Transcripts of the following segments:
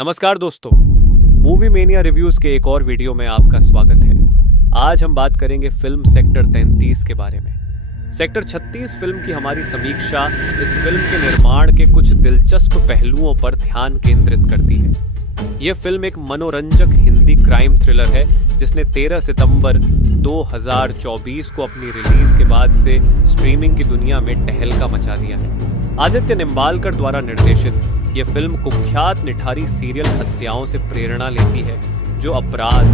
नमस्कार दोस्तों, movie mania reviews के एक और वीडियो में आपका स्वागत है। आज हम बात करेंगे फिल्म सेक्टर 33 के बारे में। सेक्टर 36 फिल्म की हमारी समीक्षा इस फिल्म के निर्माण के कुछ दिलचस्प पहलुओं पर ध्यान केंद्रित करती है। यह फिल्म एक मनोरंजक हिंदी क्राइम थ्रिलर है जिसने 13 सितंबर 2024 को अपनी रिलीज के बाद से स्ट्रीमिंग की दुनिया में टहलका मचा दिया है। आदित्य निम्बालकर द्वारा निर्देशित यह फिल्म कुख्यात निठारी सीरियल हत्याओं से प्रेरणा लेती है जो अपराध,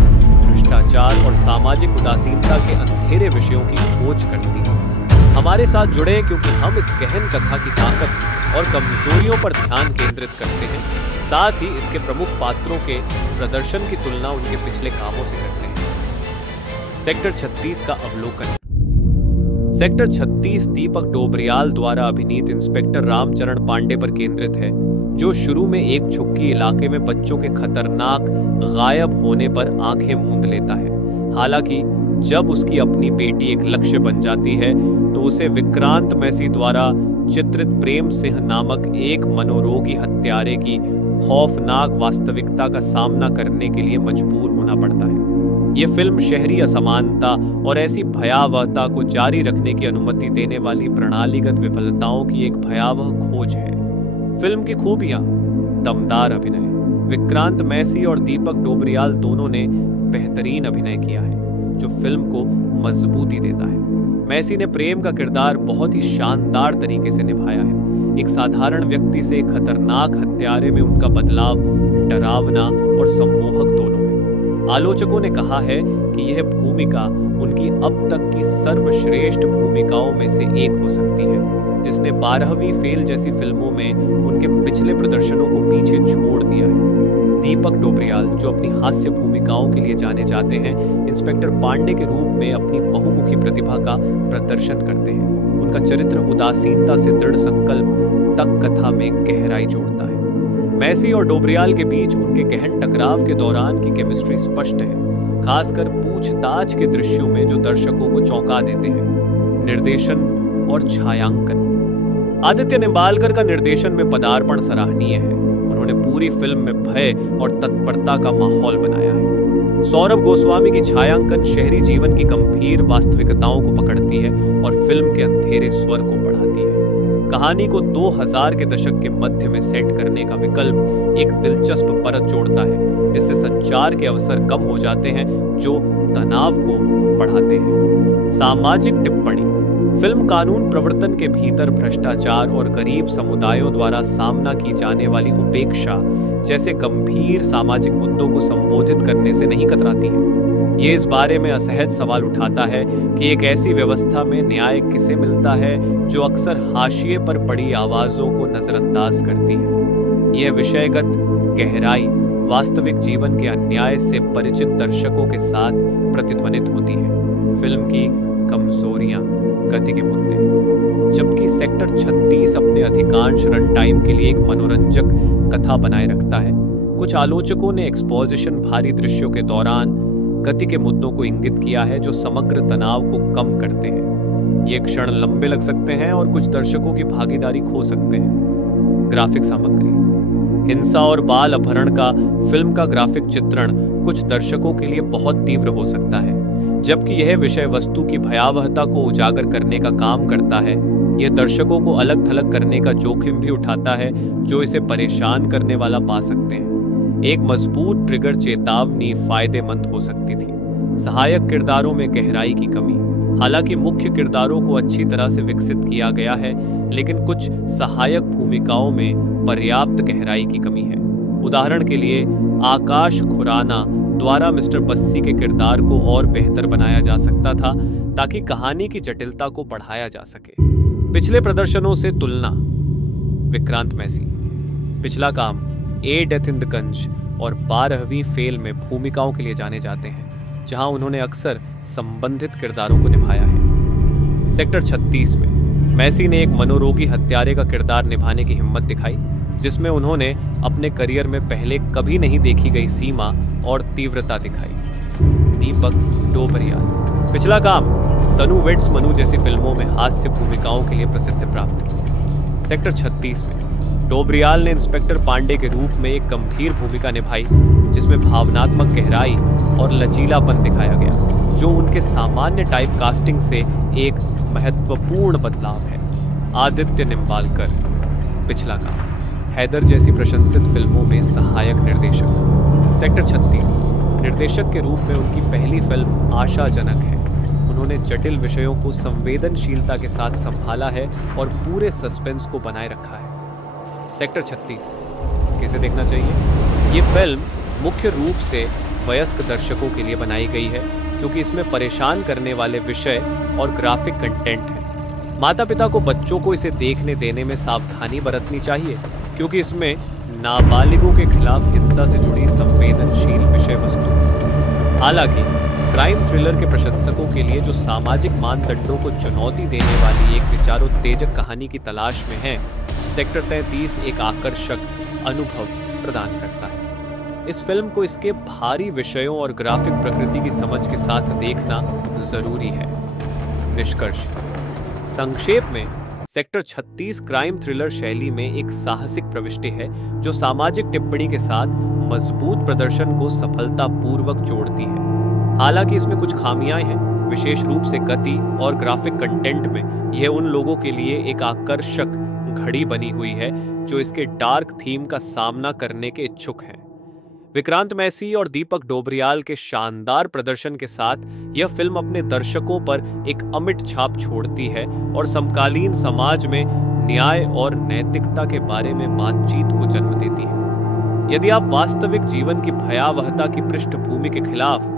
भ्रष्टाचार और सामाजिक उदासीनता के अंधेरे विषयों की खोज करती है। हमारे साथ जुड़े क्योंकि हम इस गहन कथा की ताकत और कमजोरियों पर ध्यान केंद्रित करते हैं, साथ ही इसके प्रमुख पात्रों के प्रदर्शन की तुलना उनके पिछले कामों से करते हैं। सेक्टर 36 का अवलोकन। सेक्टर 36 दीपक डोबरियाल द्वारा अभिनीत इंस्पेक्टर रामचरण पांडे पर केंद्रित है, जो शुरू में एक झुग्गी इलाके में बच्चों के खतरनाक गायब होने पर आंखें मूंद लेता है। हालांकि जब उसकी अपनी बेटी एक लक्ष्य बन जाती है तो उसे विक्रांत मैसी द्वारा चित्रित प्रेम सिंह नामक एक मनोरोगी हत्यारे की खौफनाक वास्तविकता का सामना करने के लिए मजबूर होना पड़ता है। ये फिल्म शहरी असमानता और ऐसी भयावहता को जारी रखने की अनुमति देने वाली प्रणालीगत विफलताओं की एक भयावह खोज है। फिल्म की खूबियां: दमदार अभिनय। विक्रांत मैसी और दीपक डोबरियाल दोनों ने बेहतरीन अभिनय किया है जो फिल्म को मजबूती देता है। मैसी ने प्रेम का किरदार बहुत ही शानदार तरीके से निभाया है। एक साधारण व्यक्ति से एक खतरनाक हत्यारे में उनका बदलाव डरावना और सम्मोहक दोनों है। आलोचकों ने कहा है कि यह भूमिका उनकी अब तक की सर्वश्रेष्ठ भूमिकाओं में से एक हो सकती है, जिसने 12वीं फेल जैसी फिल्मों में उनके पिछले प्रदर्शनों को पीछे छोड़ दिया है। दीपक डोबरियाल, जो अपनी हास्य भूमिकाओं के लिए जाने जाते हैं, इंस्पेक्टर पांडे के रूप में अपनी बहुमुखी प्रतिभा का प्रदर्शन करते हैं। उनका चरित्र उदासीनता से दृढ़ संकल्प तक कथा में गहराई जोड़ता है। मैसी और डोबरियाल के बीच उनके गहन टकराव के दौरान की केमिस्ट्री स्पष्ट है, खासकर पूछताछ के दृश्यों में जो दर्शकों को चौंका देते हैं। निर्देशन और छायांकन। आदित्य निम्बालकर का निर्देशन में पदार्पण सराहनीय है। उन्होंने पूरी फिल्म में भय और तत्परता का माहौल बनाया है। सौरभ गोस्वामी की छायांकन शहरी जीवन की गंभीर वास्तविकताओं को पकड़ती है और फिल्म के अंधेरे स्वर को बढ़ाती है। कहानी को 2000 के दशक के मध्य में सेट करने का विकल्प एक दिलचस्प परत जोड़ता है, जिससे संचार के अवसर कम हो जाते हैं जो तनाव को बढ़ाते हैं। सामाजिक टिप्पणी। फिल्म कानून प्रवर्तन के भीतर भ्रष्टाचार और गरीब समुदायों द्वारा सामना की जाने वाली उपेक्षा जैसे गंभीर सामाजिक मुद्दों को संबोधित करने से नहीं कतराती है। ये इस बारे में असहज सवाल उठाता है कि एक ऐसी व्यवस्था में न्याय किसे मिलता है जो अक्सर हाशिए पर पड़ी आवाजों को नजरअंदाज करती है। यह विषयगत गहराई वास्तविक जीवन के अन्याय से परिचित दर्शकों के साथ प्रतिध्वनित होती है। फिल्म की कमजोरियां। गति के मुद्दे। जबकि सेक्टर 36 अपने अधिकांश रन टाइम के लिए एक मनोरंजक कथा बनाए रखता है, कुछ आलोचकों ने एक्सपोजिशन भारी दृश्यों के दौरान गति के मुद्दों को इंगित किया है जो समग्र तनाव को कम करते हैं। ये क्षण लंबे लग सकते हैं और कुछ दर्शकों की भागीदारी खो सकते हैं। ग्राफिक सामग्री। हिंसा और बाल अपहरण का फिल्म का ग्राफिक चित्रण कुछ दर्शकों के लिए बहुत तीव्र हो सकता है, जबकि यह विषय वस्तु की भयावहता को उजागर करने का काम करता है। यह दर्शकों को अलग थलग करने का जोखिम भी उठाता है जो इसे परेशान करने वाला पा सकते हैं। एक मजबूत ट्रिगर चेतावनी फायदेमंद हो सकती थी। सहायक किरदारों में गहराई की कमी। हालांकि मुख्य किरदारों को अच्छी तरह से विकसित किया गया है, लेकिन कुछ सहायक भूमिकाओं में पर्याप्त गहराई की कमी है। उदाहरण के लिए आकाश खुराना द्वारा मिस्टर बस्सी के किरदार को और बेहतर बनाया जा सकता था ताकि कहानी की जटिलता को बढ़ाया जा सके। पिछले प्रदर्शनों से तुलना। विक्रांत मैसी पिछला काम ए डेथ इन द गंज और 12वीं फेल में भूमिकाओं के लिए जाने जाते हैं, जहां उन्होंने अक्सर संबंधित किरदारों को निभाया है। सेक्टर 36 में मैसी ने एक मनोरोगी हत्यारे का किरदार निभाने की हिम्मत दिखाई, जिसमें उन्होंने अपने करियर में पहले कभी नहीं देखी गई सीमा और तीव्रता दिखाई। दीपक डोबरियाल पिछला काम तनु वेड्स मनु जैसी फिल्मों में हास्य भूमिकाओं के लिए प्रसिद्धि प्राप्त की। सेक्टर 36 में डोबरियाल ने इंस्पेक्टर पांडे के रूप में एक गंभीर भूमिका निभाई, जिसमें भावनात्मक गहराई और लचीलापन दिखाया गया, जो उनके सामान्य टाइप कास्टिंग से एक महत्वपूर्ण बदलाव है। आदित्य निम्बालकर, पिछला काम, हैदर जैसी प्रशंसित फिल्मों में सहायक निर्देशक। सेक्टर 36 निर्देशक के रूप में उनकी पहली फिल्म आशाजनक है। उन्होंने जटिल विषयों को संवेदनशीलता के साथ संभाला है और पूरे सस्पेंस को बनाए रखा है। सेक्टर 36 किसे देखना चाहिए? ये फिल्म मुख्य रूप से वयस्क दर्शकों के लिए बनाई गई है, क्योंकि इसमें परेशान करने वाले विषय और ग्राफिक कंटेंट है। माता पिता को बच्चों को इसे देखने देने में सावधानी बरतनी चाहिए, क्योंकि इसमें नाबालिगों के खिलाफ हिंसा से जुड़ी संवेदनशील विषय वस्तु। हालांकि क्राइम थ्रिलर के प्रशंसकों के लिए जो सामाजिक मानदंडों को चुनौती देने वाली एक विचारोत्तेजक कहानी की तलाश में है, सेक्टर 33 एक आकर्षक अनुभव प्रदान करता है। इस फिल्म को इसके भारी विषयों और ग्राफिक प्रकृति की समझ के साथ देखना जरूरी है। निष्कर्ष: संक्षेप में, सेक्टर 36 क्राइम थ्रिलर शैली में एक साहसिक प्रविष्टि है, जो सामाजिक टिप्पणी के साथ मजबूत प्रदर्शन को सफलतापूर्वक जोड़ती है। हालांकि इसमें कुछ खामियां हैं, विशेष रूप से गति और ग्राफिक कंटेंट में। यह उन लोगों के लिए एक आकर्षक घड़ी बनी हुई है जो इसके डार्क थीम का सामना करने के इच्छुक हैं। विक्रांत मैसी और दीपक डोबरियाल के शानदार प्रदर्शन के साथ यह फिल्म अपने दर्शकों पर एक अमिट छाप छोड़ती है और समकालीन समाज में न्याय और नैतिकता के बारे में बातचीत को जन्म देती है। यदि आप वास्तविक जीवन की भयावहता की पृष्ठभूमि के खिलाफ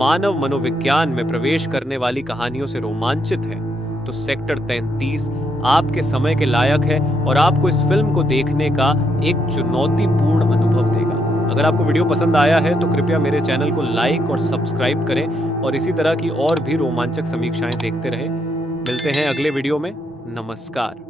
मानव मनोविज्ञान में प्रवेश करने वाली कहानियों से रोमांचित हैं, तो सेक्टर 33 आपके समय के लायक है और आपको इस फिल्म को देखने का एक चुनौतीपूर्ण अनुभव देगा। अगर आपको वीडियो पसंद आया है तो कृपया मेरे चैनल को लाइक और सब्सक्राइब करें और इसी तरह की और भी रोमांचक समीक्षाएं देखते रहें। मिलते हैं अगले वीडियो में। नमस्कार।